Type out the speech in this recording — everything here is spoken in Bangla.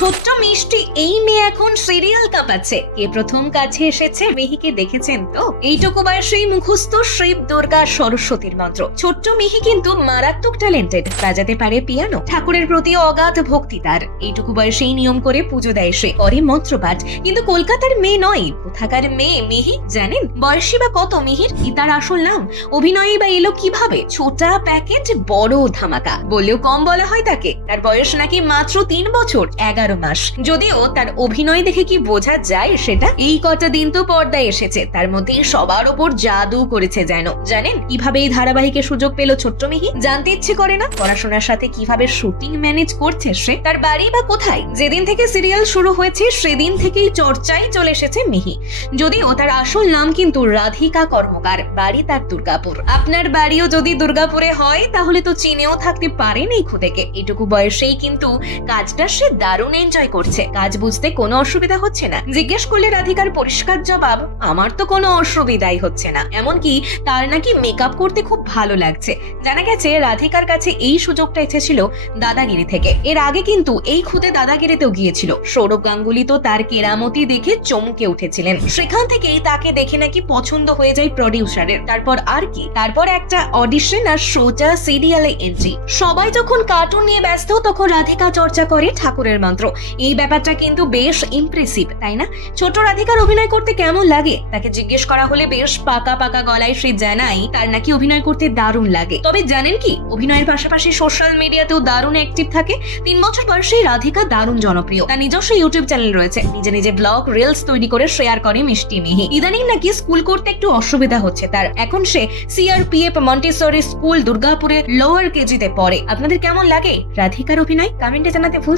ছোট্ট মিষ্টি এই মেয়ে এখন সিরিয়াল কাঁপাচ্ছে। কে প্রথম কাছে এসেছে মিহিকে দেখেছেন তো? এইটুকু বয়সেই মুখস্থ শিব দুর্গা সরস্বতীর মন্ত্র। ছোট্ট মিহি কিন্তু মারাত্মক ট্যালেন্টেড, বাজাতে পারে পিয়ানো, ঠাকুরের প্রতি অগাধ ভক্তি তার। এইটুকু বয়সেই নিয়ম করে পুজো দেয় সে, করে মন্ত্রপাঠ। কিন্তু কলকাতার মেয়ে নয়, কোথাকার মেয়ে মিহি জানেন? বয়সী বা কত মিহির? কি তার আসল নাম? অভিনয়ই বা এলো কিভাবে? ছোটা প্যাকেট বড় ধামাকা বললেও কম বলা হয় তাকে। তার বয়স নাকি মাত্র 3 বছর 11 মাস। যদিও তার অভিনয় দেখে কি বোঝা যায় সেটা? এই কটা দিন তো পর্দায় এসেছে, তার মধ্যে সবার ওপর জাদু করেছে যেন। জানেন কিভাবে এই ধারাবাহিকের সুযোগ পেল ছোট্ট মিহি? জানতে ইচ্ছে করে না? পড়াশোনার সাথে কিভাবে শুটিং ম্যানেজ করছে সে? তার বাড়ি বা কোথায়? যেদিন থেকে সিরিয়াল শুরু হয়েছে সেদিন থেকেই চর্চায় চলে এসেছে মিহি। যদিও তার আসল নাম কিন্তু রাধিকা কর্মকার, বাড়ি তার দুর্গাপুর। আপনার বাড়িও যদি দুর্গাপুরে হয় তাহলে তো চিনেও থাকতে পারেন এই খুদেকে। এটুকু বয়সেই কিন্তু কাজটা সে দারুণ এনজয় করছে। কাজ বুঝতে কোনো অসুবিধা হচ্ছে না। জিজ্ঞেস করলে রাধিকার পরিষ্কার জবাব, আমার তো কোনো অসুবিধাই হচ্ছে না। এমনকি তার নাকি মেকআপ করতে খুব ভালো লাগছে। জানা গেছে রাধিকার কাছে এই সুযোগটা এসেছিল দাদাগিরি থেকে। এর আগে কিন্তু এই খুদে দাদাগিরিতেও গিয়েছিল। সৌরভ গাঙ্গুলি তো তার কেরামতি দেখে চমকে উঠেছিলেন। সেখান থেকেই তাকে দেখে নাকি পছন্দ হয়ে যায় প্রডিউসারের। তারপর আর কি? তারপর একটা অডিশন আর সোজা সিরিয়ালে এন্ট্রি। সবাই যখন কার্টুন নিয়ে ব্যস্ত তখন রাধিকা চর্চা করে ঠাকুরের মন্ত্র। এই ব্যাপারটা কিন্তু বেশ ইমপ্রেসিভ, তাই না? ছোট রাধিকার অভিনয় করতে কেমন লাগে? তাকে জিজ্ঞেস করা হলে বেশ পাকা পাকা গলায় সে জানাই তার নাকি অভিনয় করতে দারুণ লাগে। তবে জানেন কি, অভিনয়ের পাশাপাশি সোশ্যাল মিডিয়াতেও দারুণ অ্যাক্টিভ থাকে। 3 বছর বয়সেই রাধিকা দারুণ জনপ্রিয়। তার নিজস্ব ইউটিউব চ্যানেল রয়েছে। নিজে নিজে ব্লগ রিলস তৈরি করে শেয়ার করে মিষ্টি মিহি। ইদানিং নাকি স্কুল করতে একটু অসুবিধা হচ্ছে তার। এখন সে সিআরপিএফ মন্টেসরি স্কুল দুর্গাপুরে লোয়ার কেজিতে পড়ে। আপনাদের কেমন লাগে রাধিকার অভিনয়? কমেন্টে জানাতে ভুলবেন